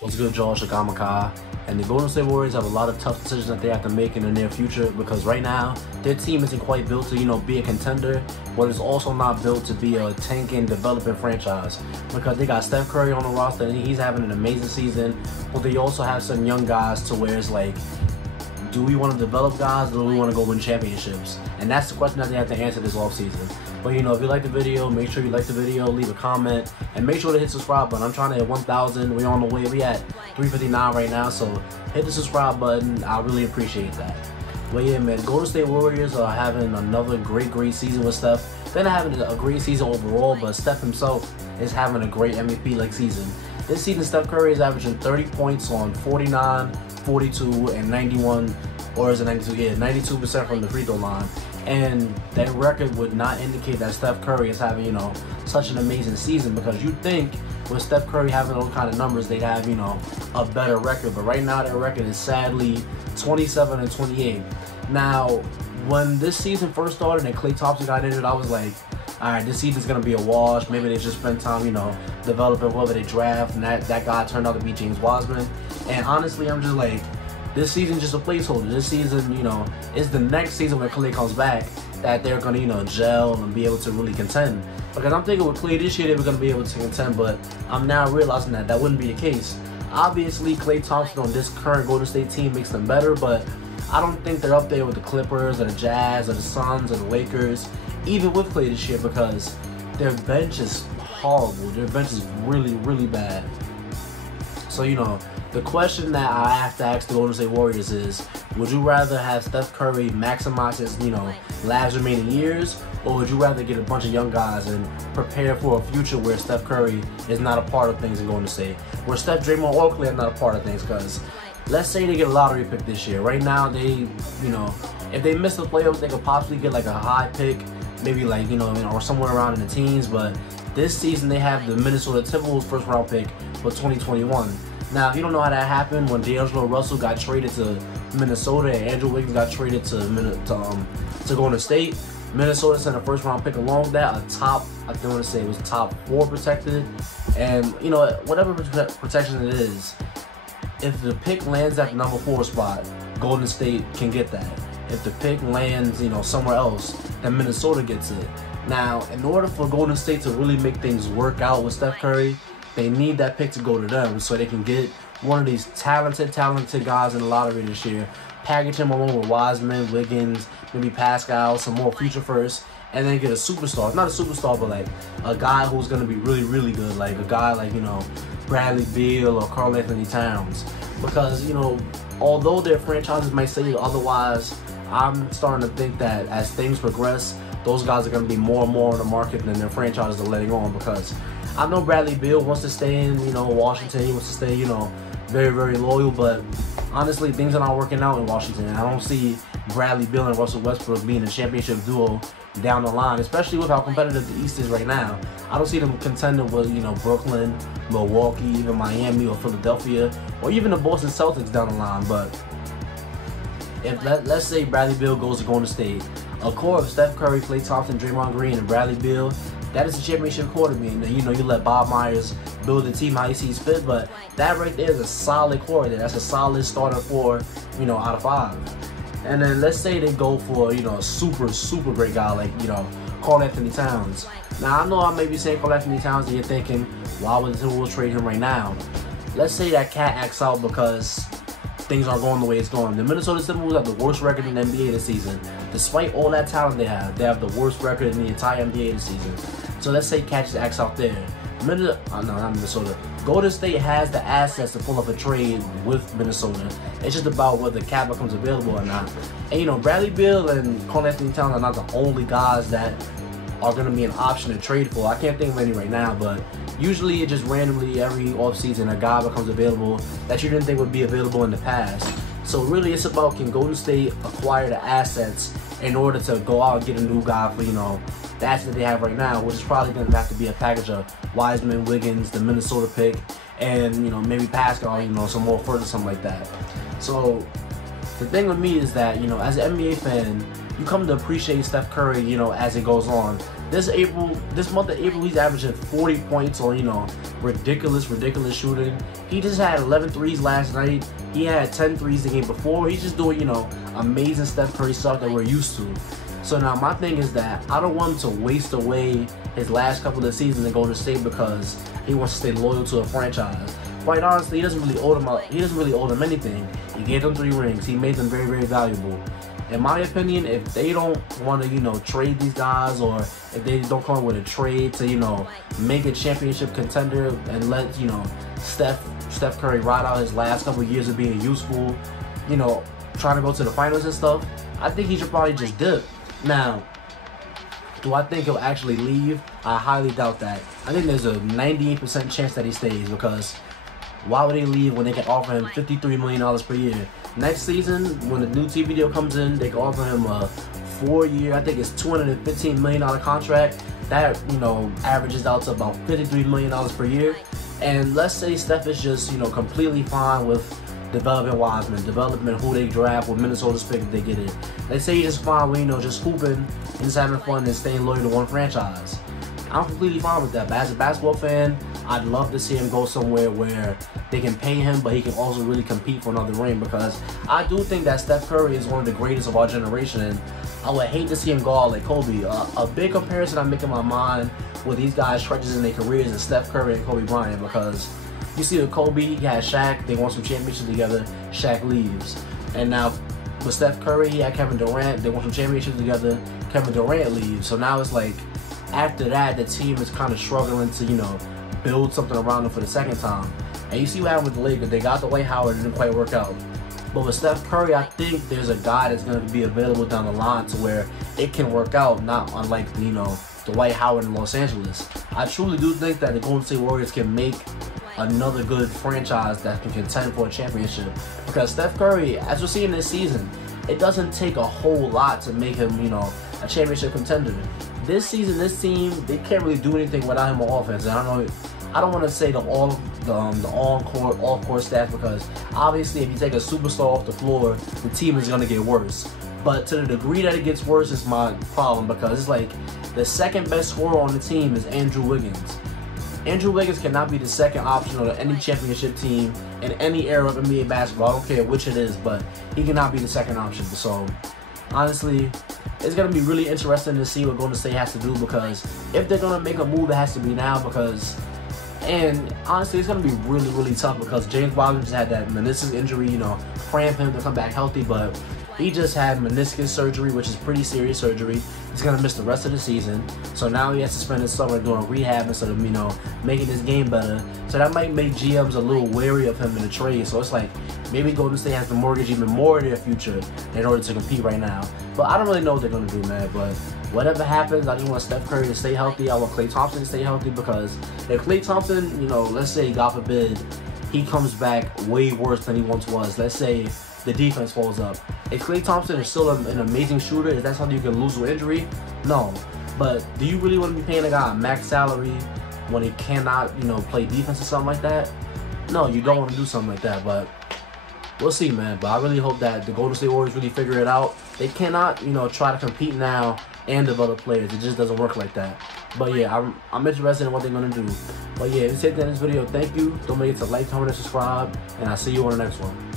What's good, Josh Agamaka? And the Golden State Warriors have a lot of tough decisions that they have to make in the near future because right now their team isn't quite built to, be a contender, but it's also not built to be a tanking, developing franchise because they got Steph Curry on the roster and he's having an amazing season, but they also have some young guys to where it's like, do we want to develop guys or do we want to go win championships? And that's the question that they have to answer this offseason. But if you like the video, make sure you like the video, leave a comment, and make sure to hit subscribe button. I'm trying to hit 1,000. We're on the way. We at 359 right now, so hit the subscribe button. I really appreciate that. But yeah, man, Golden State Warriors are having another great season with Steph. They're not having a great season overall, but Steph himself is having a great MVP-like season. This season, Steph Curry is averaging 30 points on 49, 42, and 91, or is it 92? Yeah, 92% from the free throw line. And that record would not indicate that Steph Curry is having, such an amazing season, because you'd think with Steph Curry having those kind of numbers, they'd have, a better record. But right now, their record is sadly 27-28. Now, when this season first started and Klay Thompson got injured, I was like, all right, this season's going to be a wash. Maybe they just spend time, developing whoever they draft. And that guy turned out to be James Wiseman. And honestly, I'm just like, this season's just a placeholder. This season, is the next season when Klay comes back that they're going to, gel and be able to really contend. Because I'm thinking with Klay this year, they were going to be able to contend, but I'm now realizing that wouldn't be the case. Obviously, Klay Thompson on this current Golden State team makes them better, but I don't think they're up there with the Clippers or the Jazz or the Suns or the Lakers, even with Klay this year, because their bench is horrible. Their bench is really bad. So, the question that I have to ask the Golden State Warriors is, would you rather have Steph Curry maximize his, last remaining years, or would you rather get a bunch of young guys and prepare for a future where Steph Curry is not a part of things in Golden State, where Steph, Draymond, or Klay are not a part of things? Because let's say they get a lottery pick this year. Right now, they, if they miss the playoffs, they could possibly get like a high pick, maybe like, or somewhere around in the teens. But this season, they have the Minnesota Timberwolves first round pick for 2021. Now, if you don't know how that happened, when D'Angelo Russell got traded to Minnesota and Andrew Wiggins got traded to Golden State, Minnesota sent a first-round pick along with that, I want to say it was top 4 protected. And, whatever protection it is, if the pick lands at the number 4 spot, Golden State can get that. If the pick lands, somewhere else, then Minnesota gets it. Now, in order for Golden State to really make things work out with Steph Curry, they need that pick to go to them so they can get one of these talented guys in the lottery this year, package him along with Wiseman, Wiggins, maybe Pascal, some more future firsts, and then get a superstar. Not a superstar, but like a guy who's going to be really good, like a guy like, Bradley Beal or Karl Anthony Towns. Because, although their franchises might say otherwise, I'm starting to think that as things progress, those guys are going to be more and more on the market than their franchises are letting on. Because I know Bradley Beal wants to stay in, Washington. He wants to stay, very loyal. But honestly, things are not working out in Washington. I don't see Bradley Beal and Russell Westbrook being a championship duo down the line, especially with how competitive the East is right now. I don't see them contending with, Brooklyn, Milwaukee, even Miami or Philadelphia, or even the Boston Celtics down the line. But if let's say Bradley Beal goes to Golden State, of course, Steph Curry, Klay Thompson, Draymond Green, and Bradley Beal, that is a championship core to me. And you let Bob Myers build the team how he sees fit, but that right there is a solid core there. That's a solid starter for, out of 5. And then let's say they go for, a super great guy like, Karl Anthony Towns. Now, I know I may be saying Karl Anthony Towns and you're thinking, why would the Timberwolves trade him right now? Let's say that cat acts out because things aren't going the way it's going. The Minnesota Timberwolves have the worst record in the NBA this season. Despite all that talent they have the worst record in the entire NBA this season. So let's say Cat just acts out there. Not Minnesota. Golden State has the assets to pull up a trade with Minnesota. It's just about whether Cat becomes available or not. And Bradley Beal and Karl Anthony Towns are not the only guys that are going to be an option to trade for. I can't think of any right now, but usually it just randomly every offseason a guy becomes available that you didn't think would be available in the past. So really it's about, can Golden State acquire the assets in order to go out and get a new guy for, the assets they have right now, which is probably going to have to be a package of Wiseman, Wiggins, the Minnesota pick, and, maybe Pascal, some more further, something like that. So the thing with me is that, as an NBA fan, you come to appreciate Steph Curry, as it goes on. This month of April, he's averaging 40 points on, you know, ridiculous shooting. He just had 11 threes last night. He had 10 threes the game before. He's just doing, you know, amazing Steph Curry stuff that we're used to. So now my thing is that I don't want him to waste away his last couple of seasons in Golden State because he wants to stay loyal to a franchise. Quite honestly, he doesn't really owe them anything. He gave them 3 rings. He made them very, very valuable. In my opinion, if they don't want to, you know, trade these guys, or if they don't come up with a trade to, you know, make a championship contender and let, you know, Steph Curry ride out his last couple of years of being useful, you know, trying to go to the finals and stuff, I think he should probably just dip. Now, do I think he'll actually leave? I highly doubt that. I think there's a 98% chance that he stays, because why would they leave when they can offer him $53 million per year? Next season, when the new TV deal comes in, they can offer him a 4-year, I think it's $215 million contract. That, you know, averages out to about $53 million per year. And let's say Steph is just, you know, completely fine with developing Wiseman, developing who they draft, with Minnesota's pick if they get it. Let's say he's just fine with, you know, just hooping and just having fun and staying loyal to one franchise. I'm completely fine with that. But as a basketball fan, I'd love to see him go somewhere where they can pay him, but he can also really compete for another ring, because I do think that Steph Curry is one of the greatest of our generation, and I would hate to see him go out like Kobe. A big comparison I make in my mind with these guys' stretches in their careers is Steph Curry and Kobe Bryant, because you see with Kobe, he had Shaq, they won some championships together, Shaq leaves. And now with Steph Curry, he had Kevin Durant, they won some championships together, Kevin Durant leaves. So now it's like, after that, the team is kind of struggling to, you know, build something around them for the second time. And you see what happened with the Lakers. They got Dwight Howard, it didn't quite work out. But with Steph Curry, I think there's a guy that's going to be available down the line to where it can work out, not unlike, you know, Dwight Howard in Los Angeles. I truly do think that the Golden State Warriors can make another good franchise that can contend for a championship. Because Steph Curry, as we're seeing this season, it doesn't take a whole lot to make him, you know, a championship contender. This season, this team, they can't really do anything without him on offense. And I don't want to say the on-court, off-court stats, because obviously if you take a superstar off the floor, the team is going to get worse. But to the degree that it gets worse is my problem, because it's like the second best scorer on the team is Andrew Wiggins. Andrew Wiggins cannot be the second option on any championship team in any era of NBA basketball. I don't care which it is, but he cannot be the second option. So honestly, it's going to be really interesting to see what Golden State has to do, because if they're going to make a move, it has to be now, and honestly, it's going to be really, really tough, because James Wiseman just had that meniscus injury, you know, praying for him to come back healthy, but he just had meniscus surgery, which is pretty serious surgery. He's going to miss the rest of the season. So now he has to spend his summer doing rehab instead of, you know, making his game better. So that might make GMs a little wary of him in the trade. So it's like, maybe Golden State has to mortgage even more of their future in order to compete right now. But I don't really know what they're going to do, man. But whatever happens, I just want Steph Curry to stay healthy. I want Klay Thompson to stay healthy, because if Klay Thompson, you know, let's say, God forbid, he comes back way worse than he once was. Let's say the defense falls up. If Klay Thompson is still an amazing shooter, is that something you can lose with injury? No. But do you really want to be paying a guy a max salary when he cannot, you know, play defense or something like that? No, you don't want to do something like that. But we'll see, man. But I really hope that the Golden State Warriors really figure it out. They cannot, you know, try to compete now and develop players. It just doesn't work like that. But yeah, I'm interested in what they're going to do. But yeah, if you take that in this video, thank you. Don't forget to like, comment, and subscribe. And I'll see you on the next one.